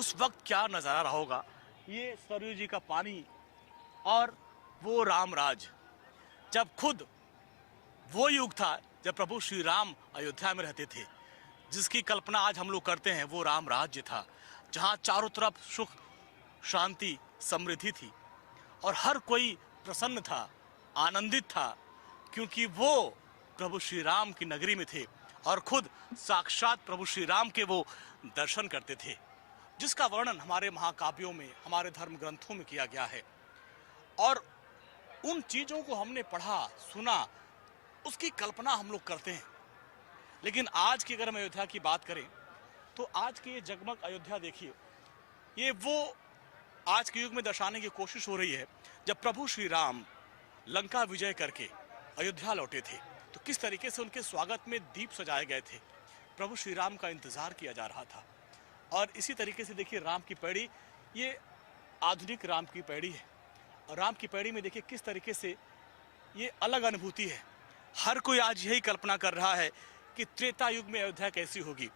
उस वक्त क्या नज़ारा रहा होगा। ये सरयू जी का पानी और वो रामराज, जब खुद वो युग था जब प्रभु श्री राम अयोध्या में रहते थे, जिसकी कल्पना आज हम लोग करते हैं, वो राम राज्य था जहाँ चारों तरफ सुख शांति समृद्धि थी और हर कोई प्रसन्न था, आनंदित था, क्योंकि वो प्रभु श्री राम की नगरी में थे और खुद साक्षात प्रभु श्री राम के वो दर्शन करते थे, जिसका वर्णन हमारे महाकाव्यों में, हमारे धर्म ग्रंथों में किया गया है। और उन चीज़ों को हमने पढ़ा सुना, उसकी कल्पना हम लोग करते हैं। लेकिन आज की अगर हम अयोध्या की बात करें तो आज की ये जगमग अयोध्या देखिए, ये वो आज के युग में दर्शाने की कोशिश हो रही है जब प्रभु श्री राम लंका विजय करके अयोध्या लौटे थे तो किस तरीके से उनके स्वागत में दीप सजाए गए थे, प्रभु श्री राम का इंतजार किया जा रहा था। और इसी तरीके से देखिए राम की पैड़ी, ये आधुनिक राम की पैड़ी है और राम की पैड़ी में देखिए किस तरीके से ये अलग अनुभूति है। हर कोई आज यही कल्पना कर रहा है कि त्रेता युग में अयोध्या कैसी होगी,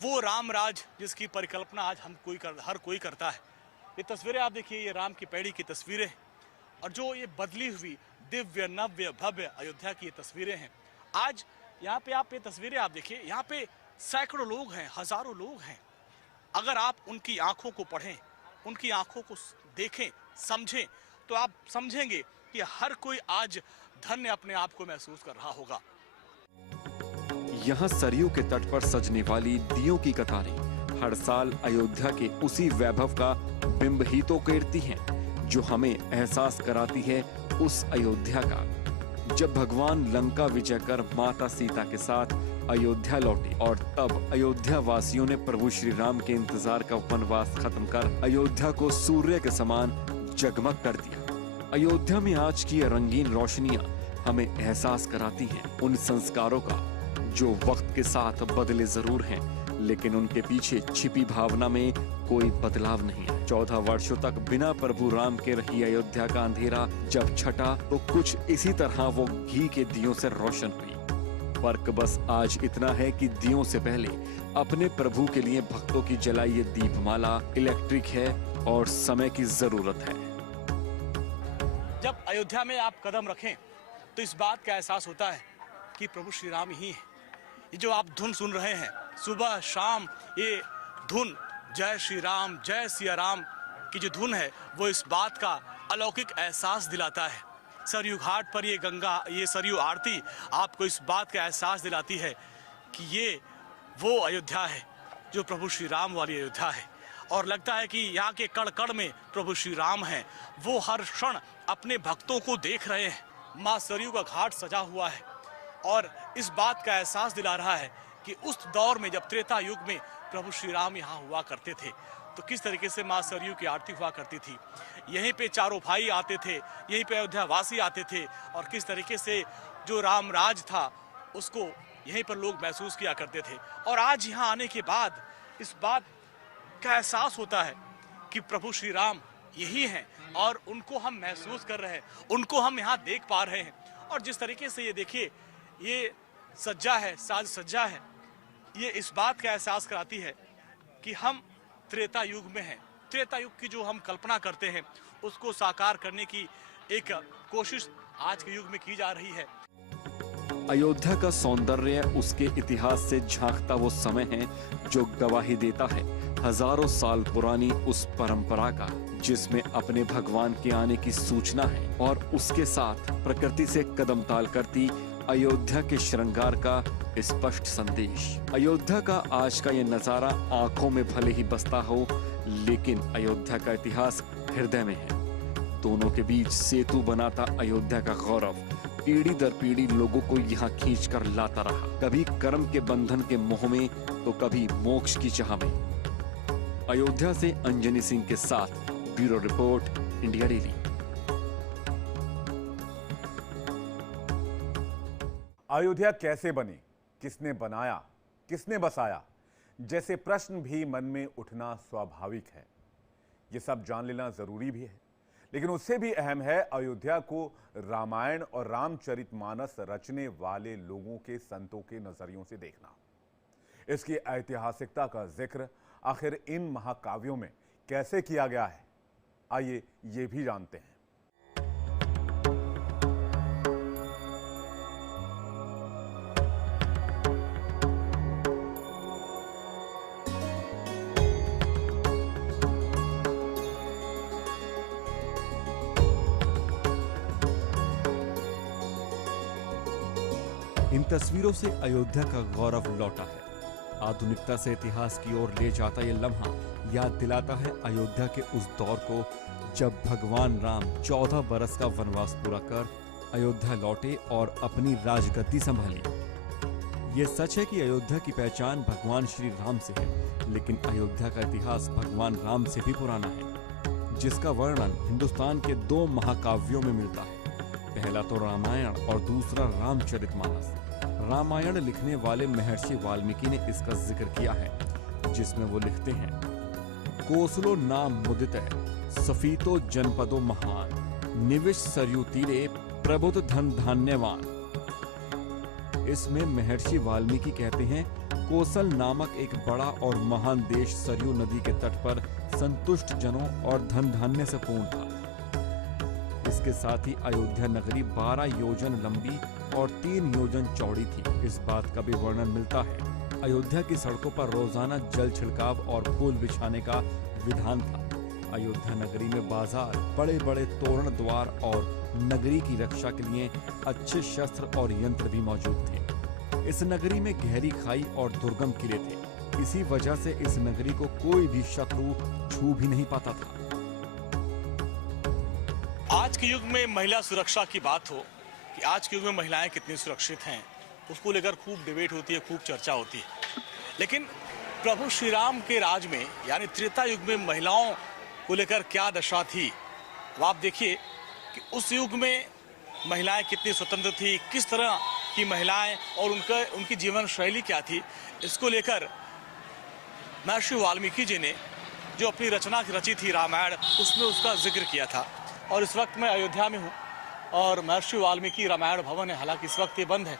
वो राम राज जिसकी परिकल्पना आज हर कोई करता है। ये तस्वीरें आप देखिए, ये राम की पैड़ी की तस्वीरें और जो ये बदली हुई दिव्य नव्य भव्य अयोध्या की ये तस्वीरें हैं। आज यहाँ पे आप ये तस्वीरें आप देखिए, यहाँ पे सैकड़ों लोग हैं, हजारों लोग हैं। अगर आप उनकी आंखों को पढ़ें, उनकी आंखों को देखें, समझें, तो आप समझेंगे कि हर कोई आज धन्य अपने आप को महसूस कर रहा होगा। यहाँ सरयू के तट पर सजने वाली दियों की कतारें हर साल अयोध्या के उसी वैभव का बिंब ही तो उकेरती हैं, जो हमें एहसास कराती है उस अयोध्या का जब भगवान लंका विजय कर माता सीता के साथ अयोध्या लौटे और तब अयोध्या वासियों ने प्रभु श्री राम के इंतजार का वनवास खत्म कर अयोध्या को सूर्य के समान जगमग कर दिया। अयोध्या में आज की रंगीन रोशनियां हमें एहसास कराती हैं उन संस्कारों का जो वक्त के साथ बदले जरूर हैं, लेकिन उनके पीछे छिपी भावना में कोई बदलाव नहीं है। 14 वर्षों तक बिना प्रभु राम के रही अयोध्या का अंधेरा जब छटा तो कुछ इसी तरह वो घी के दियों से रोशन हुई। फर्क बस आज इतना है कि दियों से पहले अपने प्रभु के लिए भक्तों की जलाई ये दीपमाला इलेक्ट्रिक है और समय की जरूरत है। जब अयोध्या में आप कदम रखें तो इस बात का एहसास होता है कि प्रभु श्री राम ही है। ये जो आप धुन सुन रहे हैं सुबह शाम, ये धुन जय श्री राम जय सिया राम की जो धुन है वो इस बात का अलौकिक एहसास दिलाता है। सरयू घाट पर ये सरयू आरती आपको इस बात का एहसास दिलाती है कि ये वो अयोध्या है जो प्रभु श्री राम वाली अयोध्या है। और लगता है कि यहाँ के कण कण में प्रभु श्री राम हैं, वो हर क्षण अपने भक्तों को देख रहे हैं। माँ सरयू का घाट सजा हुआ है और इस बात का एहसास दिला रहा है कि उस दौर में जब त्रेता युग में प्रभु श्री राम यहाँ हुआ करते थे तो किस तरीके से माँ सरयू की आरती हुआ करती थी। यहीं पे चारों भाई आते थे, यहीं पे अयोध्या वासी आते थे और किस तरीके से जो राम राज था उसको यहीं पर लोग महसूस किया करते थे। और आज यहाँ आने के बाद इस बात का एहसास होता है कि प्रभु श्री राम यही हैं और उनको हम महसूस कर रहे हैं, उनको हम यहाँ देख पा रहे हैं। और जिस तरीके से ये देखिए, ये सज्जा है, साज सज्जा है, ये इस बात का एहसास कराती है कि हम त्रेता युग में हैं। त्रेता युग की जो हम कल्पना करते हैं उसको साकार करने की एक कोशिश आज के युग में की जा रही है। अयोध्या का सौंदर्य उसके इतिहास से झांकता वो समय है जो गवाही देता है हजारों साल पुरानी उस परंपरा का जिसमें अपने भगवान के आने की सूचना है और उसके साथ प्रकृति से कदम ताल करती अयोध्या के श्रृंगार का स्पष्ट संदेश। अयोध्या का आज का ये नजारा आंखों में भले ही बसता हो, लेकिन अयोध्या का इतिहास हृदय में है। दोनों के बीच सेतु बनाता अयोध्या का गौरव पीढ़ी दर पीढ़ी लोगों को यहाँ खींच कर लाता रहा, कभी कर्म के बंधन के मोह में तो कभी मोक्ष की चाह में। अयोध्या से अंजनी सिंह के साथ bureau report, India daily. Ayodhya कैसे बनी, किसने बनाया, किसने बसाया, जैसे प्रश्न भी मन में उठना स्वाभाविक है। ये सब जान लेना जरूरी भी है, लेकिन उससे भी अहम है अयोध्या को रामायण और रामचरितमानस रचने वाले लोगों के, संतों के नजरियों से देखना। इसकी ऐतिहासिकता का जिक्र आखिर इन महाकाव्यों में कैसे किया गया है, आइए ये भी जानते हैं। इन तस्वीरों से अयोध्या का गौरव लौटा है। आधुनिकता से इतिहास की ओर ले जाता ये लम्हा याद दिलाता है अयोध्या के उस दौर को जब भगवान राम 14 बरस का वनवास पूरा कर अयोध्या लौटे और अपनी राजगद्दी संभाली। ये सच है कि अयोध्या की पहचान भगवान श्री राम से है, लेकिन अयोध्या का इतिहास भगवान राम से भी पुराना है, जिसका वर्णन हिंदुस्तान के 2 महाकाव्यों में मिलता है। पहला तो रामायण और दूसरा रामचरितमानस। रामायण लिखने वाले महर्षि वाल्मीकि ने इसका जिक्र किया है, जिसमें वो लिखते हैं, कोसलो नाम मुदित सफीतो जनपदो महान निविश सरयू तीरे प्रबुद्ध धन धान्यवान। इसमें महर्षि वाल्मीकि कहते हैं, कोसल नामक एक बड़ा और महान देश सरयू नदी के तट पर संतुष्ट जनों और धन धान्य से पूर्ण था। इसके साथ ही अयोध्या नगरी 12 योजन लंबी और 3 योजन चौड़ी थी। इस बात का भी वर्णन मिलता है। अयोध्या की सड़कों पर रोजाना जल छिड़काव और फूल बिछाने का विधान था। अयोध्या नगरी में बाजार, बड़े बड़े तोरण द्वार और नगरी की रक्षा के लिए अच्छे शस्त्र और यंत्र भी मौजूद थे। इस नगरी में गहरी खाई और दुर्गम किले थे। इसी वजह से इस नगरी को कोई भी शत्रु छू भी नहीं पाता था। आज के युग में महिला सुरक्षा की बात हो कि आज के युग में महिलाएं कितनी सुरक्षित हैं, उसको लेकर खूब डिबेट होती है, खूब चर्चा होती है। लेकिन प्रभु श्री राम के राज में यानी त्रेता युग में महिलाओं को लेकर क्या दशा थी, अब आप देखिए कि उस युग में महिलाएं कितनी स्वतंत्र थी, किस तरह की महिलाएं और उनकी जीवन शैली क्या थी। इसको लेकर महर्षि वाल्मीकि जी ने जो अपनी रचना रची थी रामायण, उसमें उसका जिक्र किया था। और इस वक्त मैं अयोध्या में हूँ और महर्षि वाल्मीकि रामायण भवन है। हालांकि इस वक्त ये बंद है,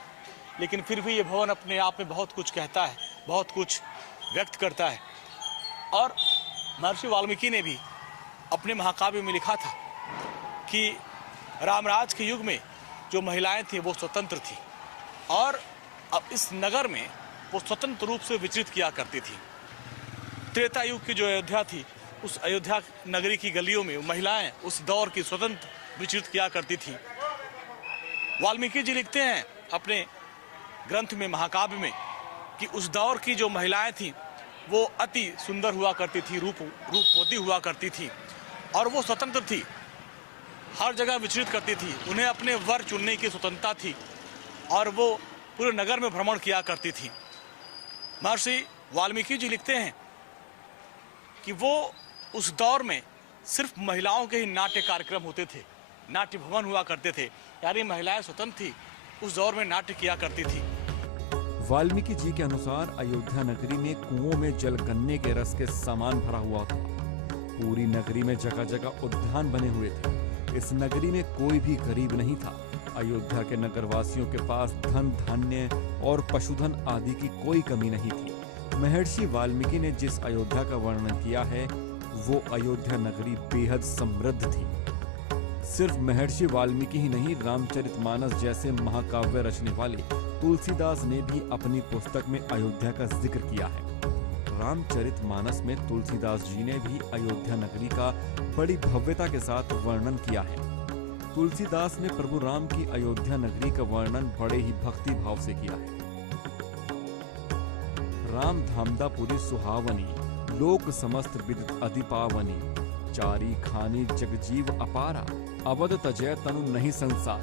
लेकिन फिर भी ये भवन अपने आप में बहुत कुछ कहता है, बहुत कुछ व्यक्त करता है। और महर्षि वाल्मीकि ने भी अपने महाकाव्य में लिखा था कि रामराज के युग में जो महिलाएं थी वो स्वतंत्र थी और अब इस नगर में वो स्वतंत्र रूप से विचरित किया करती थी। त्रेता युग की जो अयोध्या थी, उस अयोध्या नगरी की गलियों में महिलाएं उस दौर की स्वतंत्र विचरित किया करती थी। वाल्मीकि जी लिखते हैं अपने ग्रंथ में, महाकाव्य में, कि उस दौर की जो महिलाएं थीं वो अति सुंदर हुआ करती थी, रूपवती हुआ करती थी और वो स्वतंत्र थी, हर जगह विचरित करती थी। उन्हें अपने वर चुनने की स्वतंत्रता थी और वो पूरे नगर में भ्रमण किया करती थी। महर्षि वाल्मीकि जी लिखते हैं कि वो उस दौर में सिर्फ महिलाओं के ही नाट्य कार्यक्रम होते थे, नाट्य भवन हुआ करते थे, यानी महिलाएं स्वतंत्र थी, उस दौर में नाट्य किया करती थी। वाल्मीकि जी के अनुसार अयोध्या नगरी में कुओं में जल गन्ने के रस के समान भरा हुआ था। पूरी नगरी में जगह जगह उद्यान बने हुए थे। इस नगरी में कोई भी गरीब नहीं था। अयोध्या के नगरवासियों के पास धन धान्य और पशुधन आदि की कोई कमी नहीं थी। महर्षि वाल्मीकि ने जिस अयोध्या का वर्णन किया है वो अयोध्या नगरी बेहद समृद्ध थी। सिर्फ महर्षि वाल्मीकि ही नहीं, रामचरितमानस जैसे महाकाव्य रचने वाले तुलसीदास ने भी अपनी पुस्तक में अयोध्या का जिक्र किया है। रामचरितमानस में तुलसीदास जी ने भी अयोध्या नगरी का बड़ी भव्यता के साथ वर्णन किया है। तुलसीदास ने प्रभु राम की अयोध्या नगरी का वर्णन बड़े ही भक्ति भाव से किया है। राम धामदापुरी सुहावनी, लोक समस्त विदित अति पावनी, चारी खानी जगजीव अपारा, अवध तजय तनु नहीं संसार।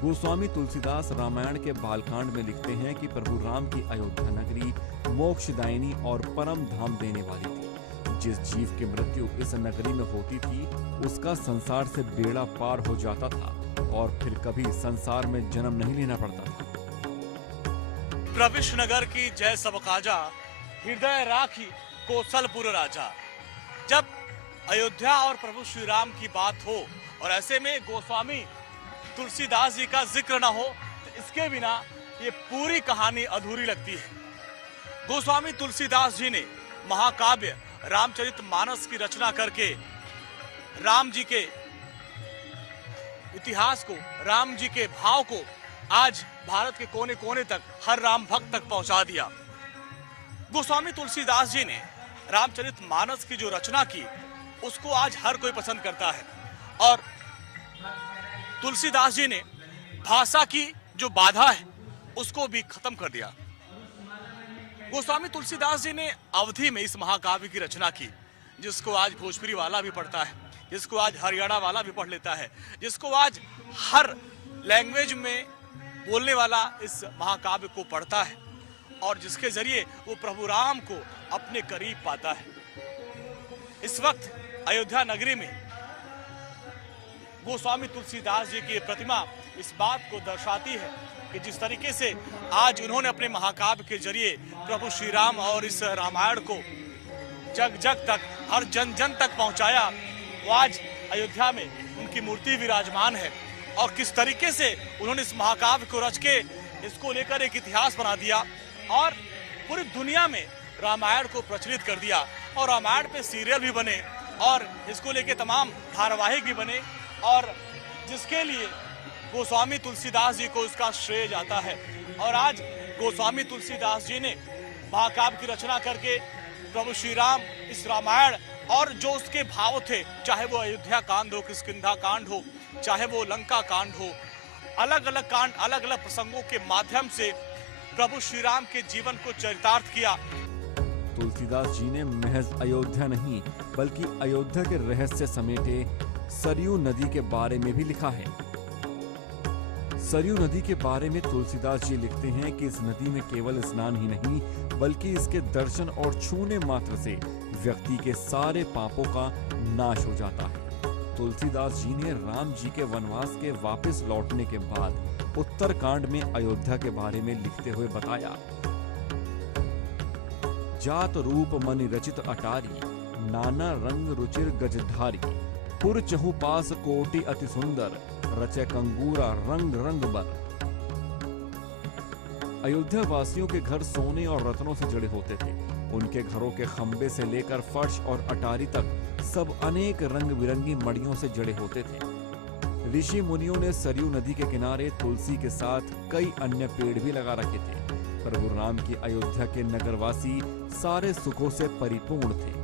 गोस्वामी तुलसीदास रामायण के बालकांड में लिखते हैं कि प्रभु राम की अयोध्या नगरी मोक्षदायिनी और परम धाम देने वाली थी। जिस जीव की मृत्यु इस नगरी में होती थी उसका संसार से बेड़ा पार हो जाता था और फिर कभी संसार में जन्म नहीं लेना पड़ता था। प्रविश नगर की जय सब काजा, हृदय राखी कौशलपुर राजा। जब अयोध्या और प्रभु श्री राम की बात हो और ऐसे में गोस्वामी तुलसीदास जी का जिक्र ना हो तो इसके बिना ये पूरी कहानी अधूरी लगती है। गोस्वामी तुलसीदास जी ने महाकाव्य रामचरितमानस की रचना करके राम जी के इतिहास को, राम जी के भाव को आज भारत के कोने कोने तक, हर राम भक्त तक पहुंचा दिया। गोस्वामी तुलसीदास जी ने रामचरितमानस की जो रचना की उसको आज हर कोई पसंद करता है, और तुलसीदास जी ने भाषा की जो बाधा है उसको भी खत्म कर दिया। गोस्वामी तुलसीदास जी ने अवधि में इस महाकाव्य की रचना की, जिसको आज भोजपुरी वाला भी पढ़ता है, जिसको आज हरियाणा वाला भी पढ़ लेता है, जिसको आज हर लैंग्वेज में बोलने वाला इस महाकाव्य को पढ़ता है, और जिसके जरिए वो प्रभु राम को अपने करीब पाता है। इस वक्त अयोध्या नगरी में गोस्वामी तुलसीदास जी की प्रतिमा इस बात को दर्शाती है कि जिस तरीके से आज उन्होंने अपने महाकाव्य के जरिए प्रभु श्री राम और इस रामायण को जग जग तक, हर जन जन तक पहुंचाया, वो आज अयोध्या में उनकी मूर्ति विराजमान है। और किस तरीके से उन्होंने इस महाकाव्य को रच के इसको लेकर एक इतिहास बना दिया और पूरी दुनिया में रामायण को प्रचलित कर दिया, और रामायण पे सीरियल भी बने और इसको लेके तमाम धारावाहिक भी बने, और जिसके लिए गोस्वामी तुलसीदास जी को इसका श्रेय जाता है। और आज गोस्वामी तुलसीदास जी ने महाकाव्य की रचना करके प्रभु श्री राम, इस रामायण और जो उसके भाव थे, चाहे वो अयोध्या कांड हो, किष्किंधा कांड हो, चाहे वो लंका कांड हो, अलग अलग कांड, अलग अलग प्रसंगों के माध्यम से प्रभु श्री राम के जीवन को चरितार्थ किया। तुलसीदास जी ने महज अयोध्या नहीं बल्कि अयोध्या के रहस्य समेटे सरयू नदी के बारे में भी लिखा है। सरयू नदी के बारे में तुलसीदास जी लिखते हैं कि इस नदी में केवल स्नान ही नहीं बल्कि इसके दर्शन और छूने मात्र से व्यक्ति के सारे पापों का नाश हो जाता है। तुलसीदास जी ने राम जी के वनवास के वापस लौटने के बाद उत्तरकांड में अयोध्या के बारे में लिखते हुए बताया, जात रूप मनि रचित अटारी, नाना रंग रुचिर गजधारी, पुर चहु पास कोटि अति सुंदर, रचे कंगूरा रंग रंग बर। अयोध्या वासियों के घर सोने और रत्नों से जड़े होते थे। उनके घरों के खंबे से लेकर फर्श और अटारी तक सब अनेक रंग बिरंगी मड़ियों से जड़े होते थे। ऋषि मुनियों ने सरयू नदी के किनारे तुलसी के साथ कई अन्य पेड़ भी लगा रखे थे। प्रभु राम की अयोध्या के नगरवासी सारे सुखों से परिपूर्ण थे।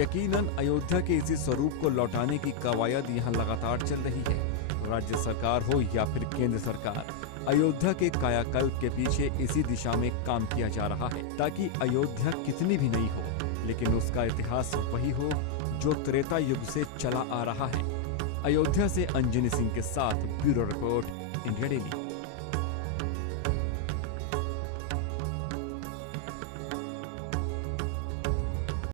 यकीनन अयोध्या के इसी स्वरूप को लौटाने की कवायद यहाँ लगातार चल रही है। राज्य सरकार हो या फिर केंद्र सरकार, अयोध्या के कायाकल्प के पीछे इसी दिशा में काम किया जा रहा है, ताकि अयोध्या कितनी भी नई हो लेकिन उसका इतिहास वही हो जो त्रेता युग से चला आ रहा है। अयोध्या से अंजनी सिंह के साथ ब्यूरो रिपोर्ट, इंडिया डेली।